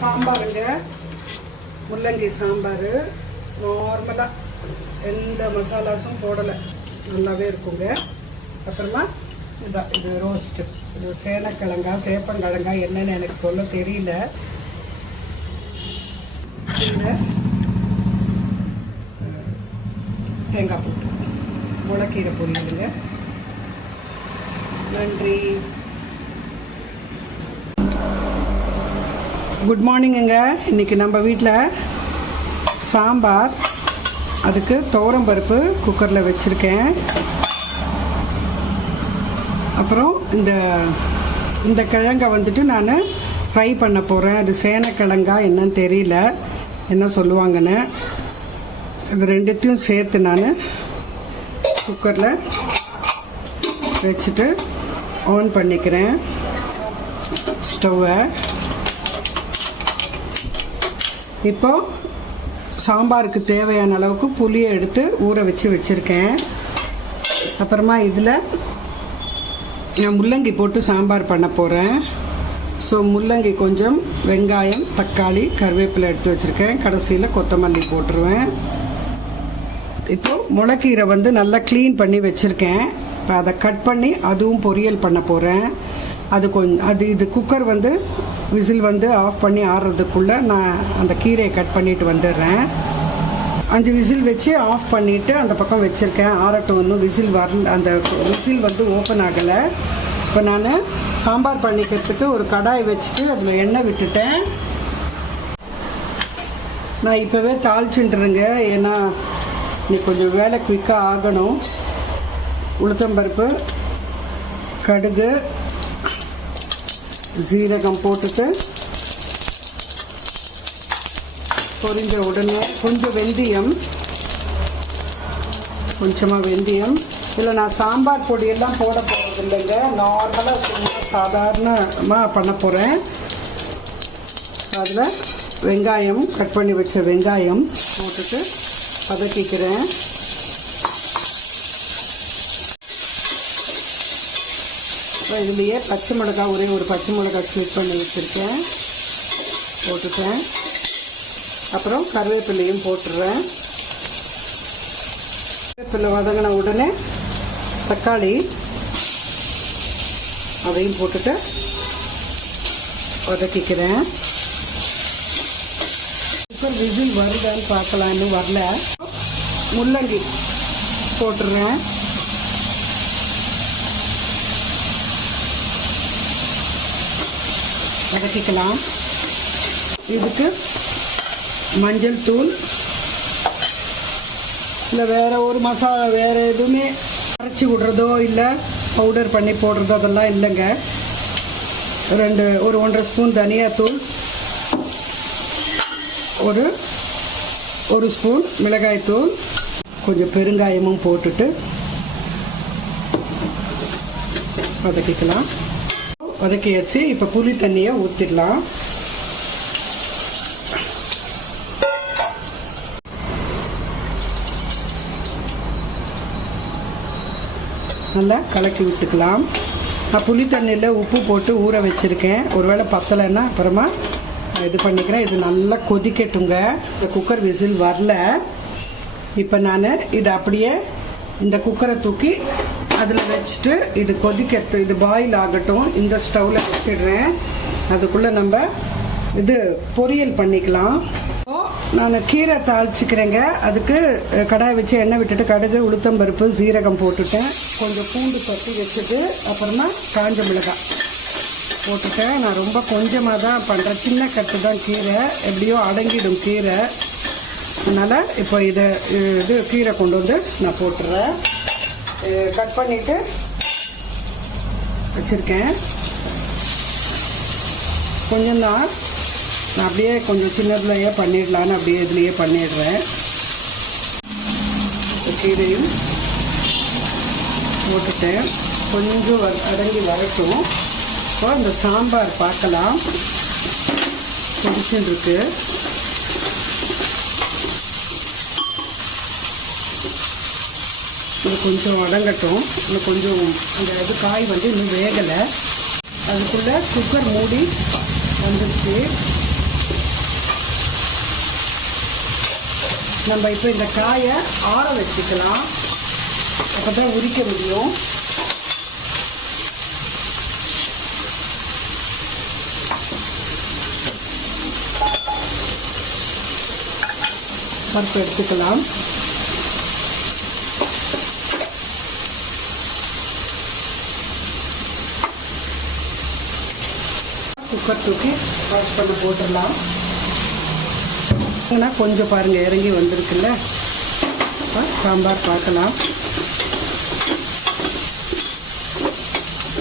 சாம்பாருங்க, முள்ளங்கி சாம்பார். நார்மலாக எந்த மசாலாஸும் போடலை, நல்லாவே இருக்குங்க. அப்புறமா இது ரோஸ்ட்டு. இது சேனக்கிழங்கா சேப்பங்கிழங்கா என்னென்னு எனக்கு சொல்ல தெரியல. இதில் தேங்காய் போட்டு முளைக்கீரை பொரியலுங்க. நன்றி. குட் மார்னிங்குங்க. இன்றைக்கி நம்ம வீட்டில் சாம்பார், அதுக்கு துவரம்பருப்பு குக்கரில் வச்சுருக்கேன். அப்புறம் இந்த கிழங்கை வந்துட்டு நான் ஃப்ரை பண்ண போகிறேன். அது சேனக்கிழங்கா என்னன்னு தெரியல, என்ன சொல்லுவாங்கன்னு. இது ரெண்டுத்தையும் சேர்த்து நான் குக்கரில் வச்சுட்டு ஆன் பண்ணிக்கிறேன் ஸ்டவ்வை. இப்போ சாம்பாருக்கு தேவையான அளவுக்கு புளியை எடுத்து ஊற வச்சுருக்கேன். அப்புறமா இதில் நான் முள்ளங்கி போட்டு சாம்பார் பண்ண போகிறேன். ஸோ முள்ளங்கி கொஞ்சம், வெங்காயம், தக்காளி, கருவேப்பிலை எடுத்து வச்சுருக்கேன். கடைசியில் கொத்தமல்லி போட்டுருவேன். இப்போது முளைக்கீரை வந்து நல்லா க்ளீன் பண்ணி வச்சுருக்கேன். இப்போ அதை கட் பண்ணி அதுவும் பொரியல் பண்ண போகிறேன். இது குக்கர் வந்து விசில் வந்து ஆஃப் பண்ணி ஆடுறதுக்குள்ளே நான் அந்த கீரையை கட் பண்ணிவிட்டு வந்துடுறேன். 5 விசில் வச்சு ஆஃப் பண்ணிவிட்டு அந்த பக்கம் வச்சுருக்கேன். ஆறட்டும், இன்னும் விசில் வரல, அந்த விசில் வந்து ஓப்பன் ஆகலை. இப்போ நான் சாம்பார் பண்ணிக்கிறதுக்கு ஒரு கடாய் வச்சுட்டு அதில் எண்ணெய் விட்டுட்டேன். நான் இப்போவே தாளிச்சுட்டுருங்க, ஏன்னா இன்னைக்கு கொஞ்சம் வேலை குயிக்காக ஆகணும். உளுத்தம்பருப்பு, கடுகு, ஜீரகம் போட்டுட்டு பொரிஞ்ச உடனே கொஞ்சம் வெந்தயம், கொஞ்சமாக வெந்தயம். இதில் நான் சாம்பார் பொடியெல்லாம் போட போகிறது இல்லைங்க, நார்மலாக சாதாரணமாக பண்ண போகிறேன். அதில் வெங்காயம், கட் பண்ணி வச்ச வெங்காயம் போட்டுட்டு வதக்கிக்கிறேன். இதுலேயே பச்சை மிளகாய், ஒரே ஒரு பச்சை மிளகாய் ஸ்லிப் பண்ணி வச்சுருக்கேன், போட்டுட்டேன். அப்புறம் கருவேப்பிலையும் போட்டுடுறேன். கருவேப்பிலை வதங்கின உடனே தக்காளி, அதையும் போட்டுட்டு வதக்கிக்கிறேன். குக்கர் விசில் வருதான்னு பார்க்கலான்னு வரல. முள்ளங்கி போட்டுடுறேன். வதக்கிக்கலாம். இதுக்கு மஞ்சள் தூள், இல்லை வேறு ஒரு மசாலா, வேறு எதுவுமே அரைச்சி விடுறதோ இல்லை பவுடர் பண்ணி போடுறதோ அதெல்லாம் இல்லைங்க. ஒரு 1.5 ஸ்பூன் தனியாத்தூள், ஒரு ஸ்பூன் மிளகாய்த்தூள், கொஞ்சம் பெருங்காயமும் போட்டுட்டு வதக்கிக்கலாம். வதக்கியாச்சு. இப்போ புளி தண்ணியை ஊற்றிடலாம். நல்லா கலக்கி விட்டுக்கலாம். நான் புளி தண்ணியில் உப்பு போட்டு ஊற வச்சுருக்கேன். ஒருவேளை பத்தலைன்னா அப்புறமா இது பண்ணிக்கிறேன். இது நல்லா கொதிக்கட்டுங்க. இந்த குக்கர் விசில் வரல. இப்போ நான் இதை அப்படியே இந்த குக்கரை தூக்கி அதில் வச்சுட்டு இது கொதிக்கிறது, இது பாயில் ஆகட்டும். இந்த ஸ்டவ்வில் வச்சிடுறேன். அதுக்குள்ளே நம்ம இது பொரியல் பண்ணிக்கலாம். நான் கீரை தாளிச்சிக்கிறேங்க. அதுக்கு கடாய் வச்சு எண்ணெய் விட்டுட்டு கடுகு, உளுத்தம்பருப்பு, ஜீரகம் போட்டுட்டேன். கொஞ்சம் பூண்டு தட்டி வச்சுட்டு அப்புறமா காஞ்ச மிளகாய் போட்டுட்டேன். நான் ரொம்ப கொஞ்சமாக தான் பண்ணுறேன், சின்ன கட்டு தான் கீரை, எப்படியோ அடங்கிடும் கீரை. அதனால் இப்போ இது கீரை கொண்டு வந்து நான் போட்டுறேன். கட் பண்ணிவிட்டு வச்சுருக்கேன். கொஞ்சம்தான், நான் அப்படியே கொஞ்சம் சின்னதுலையே பண்ணிடலான்னு அப்படியே இதுலேயே பண்ணிடுறேன். கீரையும் போட்டுட்டேன். கொஞ்சம் அடங்கி வரட்டும். இப்போ இந்த சாம்பார் பார்க்கலாம், கொதிச்சுன்னு இருக்கு. இது கொஞ்சம் அடங்கட்டும். இன்னும் கொஞ்சம் அந்த இது காய் வந்து இன்னும் வேகலை. அதுக்குள்ளே குக்கர் மூடி வந்துடுச்சு. நம்ம இப்போ இந்த காயை ஆற வச்சுக்கலாம், அப்போ தான் உரிக்க முடியும். பருப்பு எடுத்துக்கலாம். குக்கர் தூக்கி வாஷ் பண்ண போட்டுடலாம். கொஞ்சம் பாருங்கள் இறங்கி வந்திருக்குல்ல. சாம்பார் பார்க்கலாம்.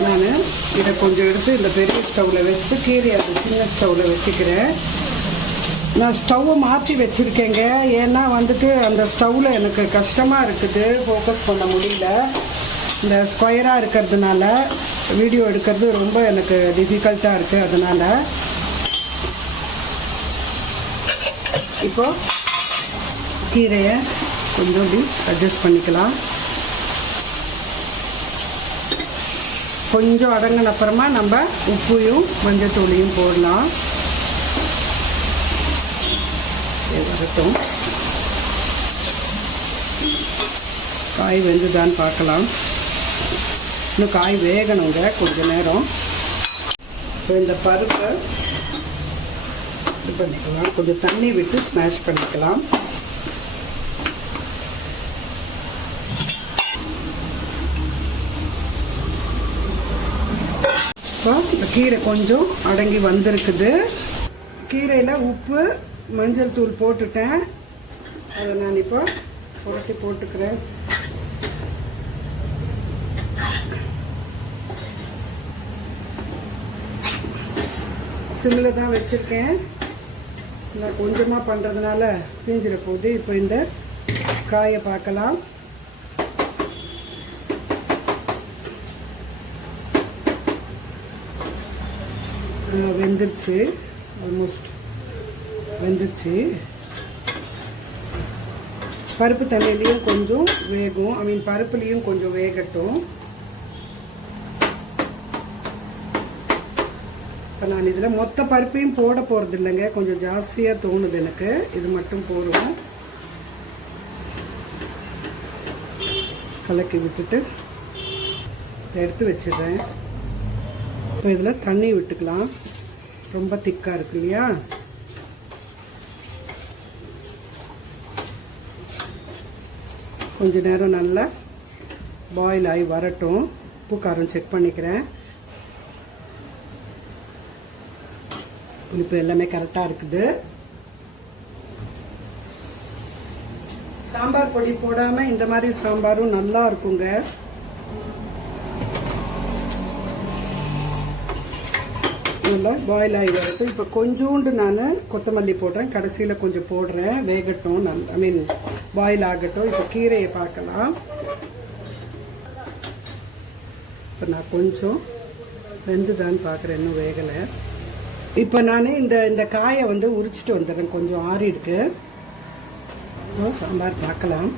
நான் இதை கொஞ்சம் எடுத்து இந்த பெரிய ஸ்டவ்வில் வச்சுட்டு கீரை அந்த சின்ன ஸ்டவ்வில் வச்சுக்கிறேன். நான் ஸ்டவ்வை மாற்றி வச்சுருக்கேங்க. ஏன்னா வந்துட்டு அந்த ஸ்டவ்வில் எனக்கு கஷ்டமாக இருக்குது, ஃபோக்கஸ் பண்ண முடியல. இந்த ஸ்கொயராக இருக்கிறதுனால வீடியோ எடுக்கிறது ரொம்ப எனக்கு டிஃபிகல்ட்டாக இருக்குது. அதனால் இப்போ கீரையை கொஞ்சம் இப்படி அட்ஜஸ்ட் பண்ணிக்கலாம். கொஞ்சம் அடங்கின அப்புறமா நம்ம உப்பையும் மஞ்சத்தூளையும் போடலாம். வரட்டும். காய் வெந்துதான்னு பார்க்கலாம். இன்னும் காய் வேகணுங்க கொஞ்ச நேரம். இப்போ இந்த பருப்பை இது பண்ணிக்கலாம். கொஞ்சம் தண்ணி விட்டு ஸ்மாஷ் பண்ணிக்கலாம். இப்போ கீரை கொஞ்சம் அடங்கி வந்திருக்குது. கீரையில் உப்பு மஞ்சள் தூள் போட்டுட்டேன். அதை நான் இப்போ உரசி போட்டுக்கிறேன். சிம்மில் தான் வச்சுருக்கேன். நான் கொஞ்சமாக பண்ணுறதுனால பிஞ்சிட போகுது. இப்போ இந்த காயை பார்க்கலாம். வெந்துருச்சு, ஆல்மோஸ்ட் வெந்துருச்சு. பருப்பு தண்ணியிலையும் கொஞ்சம் வேகும், பருப்புலேயும் கொஞ்சம் வேகட்டும். இப்போ நான் இதில் மொத்த பருப்பையும் போட போகிறது இல்லைங்க, கொஞ்சம் ஜாஸ்தியாக தோணுது எனக்கு. இது மட்டும் போடுவோம். கலக்கி விட்டுட்டு எடுத்து வச்சிடுறேன். இப்போ இதில் தண்ணி விட்டுக்கலாம். ரொம்ப திக்காக இருக்கு இல்லையா. கொஞ்ச நேரம் நல்லா பாயில் ஆகி வரட்டும். உப்பு காரம் செக் பண்ணிக்கிறேன். இப்போ எல்லாமே கரெக்டாக இருக்குது. சாம்பார் பொடி போடாமல் இந்த மாதிரி சாம்பாரும் நல்லா இருக்குங்க. நல்லா பாயில் ஆகி வரட்டும். இப்போ கொஞ்சோண்டு நான் கொத்தமல்லி போடுறேன், கடைசியில் கொஞ்சம் போடுறேன். வேகட்டும், பாயில் ஆகட்டும். இப்போ கீரையை பார்க்கலாம். இப்போ நான் கொஞ்சம் வெந்துதான்னு பார்க்குறேன், இன்னும் வேகலை. இப்போ நான் இந்த காயை உரிச்சிட்டு வந்துடுறேன். கொஞ்சம் ஆறி இருக்கு. சாம்பார் பார்க்கலாம்.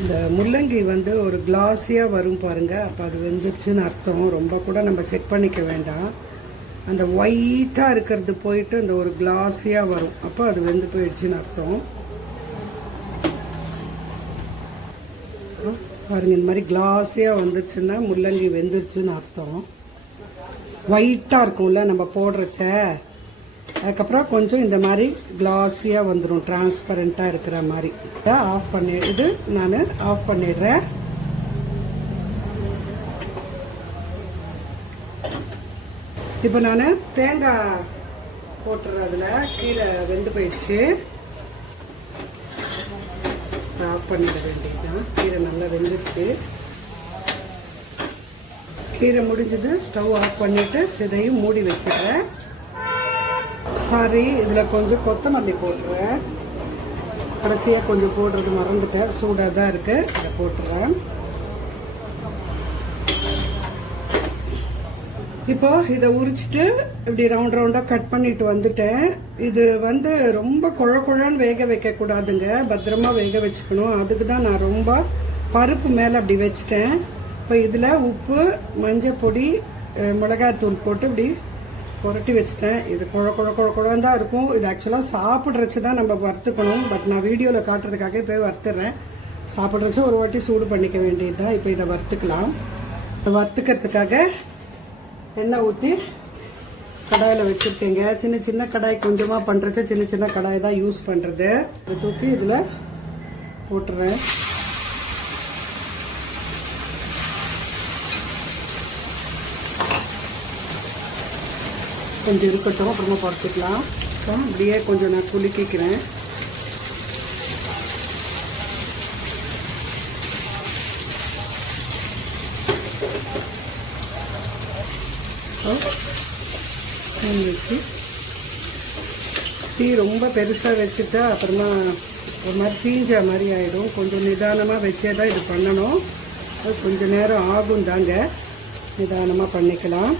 இந்த முள்ளங்கி ஒரு கிளாஸியாக வரும் பாருங்க. அப்போ அது வெந்துருச்சுன்னு அர்த்தம். ரொம்ப கூட நம்ம செக் பண்ணிக்க வேண்டாம். அந்த ஒயிட்டாக இருக்கிறது போயிட்டு இந்த ஒரு கிளாஸியாக வரும். அப்போ அது வெந்து போயிடுச்சுன்னு அர்த்தம். பாருங்க, இந்த மாதிரி கிளாஸியாக வந்துச்சுன்னா முள்ளங்கி வெந்துருச்சுன்னு அர்த்தம். ஒயிட்டாக இருக்கும்ல நம்ம போடுறச்ச. அதுக்கப்புறம் கொஞ்சம் இந்த மாதிரி கிளாஸியாக வந்துடும், டிரான்ஸ்பரண்ட்டாக இருக்கிற மாதிரி. ஆஃப் பண்ணிடுது, நான் ஆஃப் பண்ணிடுறேன். இப்போ நான் தேங்காய் போட்டுறதுல கீரை வெந்து போயிடுச்சு. ஆஃப் பண்ணிட வேண்டியதுதான். கீரை நல்லா வெந்துருச்சு. கீரை முடிஞ்சது. ஸ்டவ் ஆஃப் பண்ணிவிட்டு இதையும் மூடி வச்சுடுறேன். சாரி, இதில் கொஞ்சம் கொத்தமல்லி போட்டுறேன். கடைசியாக கொஞ்சம் போடுறது மறந்துட்டேன். சூடாக தான் இருக்குது, இதை போட்டுறேன். இப்போ இதை உரிச்சிட்டு இப்படி ரவுண்ட் ரவுண்டாக கட் பண்ணிட்டு வந்துட்டேன். இது ரொம்ப குழன்னு வேக வைக்கக்கூடாதுங்க, பத்திரமா வேக வச்சுக்கணும். அதுக்கு தான் நான் ரொம்ப பருப்பு மேலே அப்படி வச்சிட்டேன். இப்போ இதில் உப்பு, மஞ்சள் பொடி, மிளகாய்த்தூள் போட்டு இப்படி புரட்டி வச்சுட்டேன். இது குழந்தான் தான் இருக்கும். இது ஆக்சுவலாக சாப்பிட்றச்சு தான் நம்ம வறுத்துக்கணும். பட் நான் வீடியோவில் காட்டுறதுக்காக இப்போ வறுத்துறேன். சாப்பிட்றச்சு ஒரு வாட்டி சூடு பண்ணிக்க வேண்டியது தான். இப்போ இதை வறுத்துக்கலாம். வறுத்துக்கிறதுக்காக எண்ணெய் ஊற்றி கடாயில் வச்சுருக்கேங்க. சின்ன சின்ன கடாய் கொஞ்சமாக பண்ணுறது, சின்ன சின்ன கடாய் தான் யூஸ் பண்ணுறது. இதை தூக்கி இதில் போட்டுறேன். கொஞ்சம் இருக்கட்டும், அப்புறமா பறிச்சுக்கலாம். அப்படியே கொஞ்சம் நான் குலுக்கிக்கிறேன். வச்சு டீ ரொம்ப பெருசாக வச்சுட்டா அப்புறமா ஒரு மாதிரி தீஞ்ச மாதிரி ஆகிடும். கொஞ்சம் நிதானமாக வச்சே தான் இது பண்ணணும். அது கொஞ்சம் நேரம் ஆகும் தாங்க. நிதானமாக பண்ணிக்கலாம்.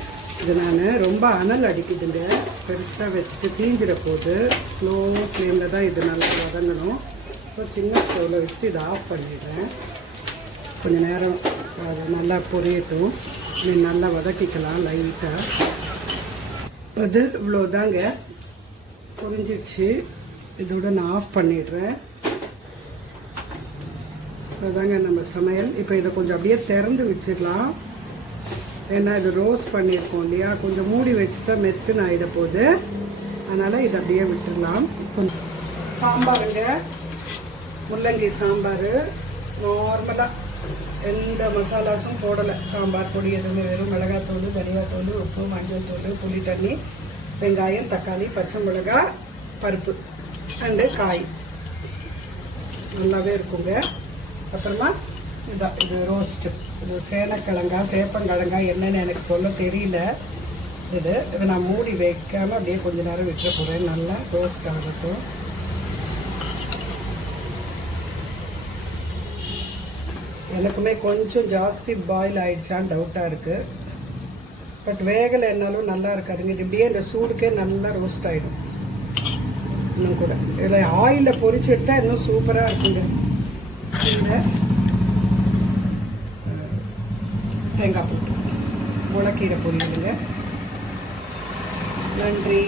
இது நான் ரொம்ப அனல் அடிக்குதுங்க. பெருசாக வச்சுட்டு தீஞ்சிட போது ஸ்லோ ஃப்ளேமில் தான் இது நல்லா வதங்கணும். ஸோ சின்ன ஸ்டவ்வில் வச்சு இதை ஆஃப் பண்ணிடுறேன். கொஞ்சம் நேரம் அது நல்லா பொரியட்டும். நல்லா வதக்கிக்கலாம் லைட்டாக. அது இவ்வளோதாங்க, பொரிஞ்சிடுச்சு. இதோட நான் ஆஃப் பண்ணிடுறேன். அதுதாங்க நம்ம சமையல். இப்போ இதை கொஞ்சம் அப்படியே திறந்து வச்சிடலாம். ஏன்னா இது ரோஸ்ட் பண்ணியிருக்கோம் இல்லையா, கொஞ்சம் மூடி வச்சுட்டா மெத்துன்னு ஆகிட போகுது. அதனால் இதை அப்படியே விட்டுடலாம். கொஞ்சம் சாம்பாருங்க, முள்ளங்கி சாம்பார். நார்மலாக எந்த மசாலாஸும் போடலை. சாம்பார் பொடி எதுவுமே, வெறும் மிளகாத்தூள், தனியாத்தூள், உப்பு, மஞ்சள் தூள், புளி தண்ணி, வெங்காயம், தக்காளி, பச்சை மிளகாய், பருப்பு அண்டு காய். நல்லாவே இருக்குங்க. அப்புறமா இதான் இது ரோஸ்ட்டு. இது சேனக்கிழங்கா சேப்பங்கிழங்கா என்னென்னு எனக்கு சொல்ல தெரியல. இதை நான் மூடி வைக்காமல் அப்படியே கொஞ்சம் நேரம் விட்டுற போகிறேன். நல்லா ரோஸ்ட் ஆகட்டும். எனக்குமே கொஞ்சம் ஜாஸ்தி பாயில் ஆகிடுச்சான்னு டவுட்டாக இருக்குது. பட் வேகலை என்னாலும் நல்லா இருக்காதுங்க. இது இப்படியே இந்த சூடுக்கே நல்லா ரோஸ்ட் ஆகிடும். இன்னும் கூட இதில் ஆயிலில் பொரிச்சு எடுத்தால் இன்னும் சூப்பராக இருக்குங்க. இந்த தேங்காய் போட்டு முளைக்கீரை பொரியலுங்க. நன்றி.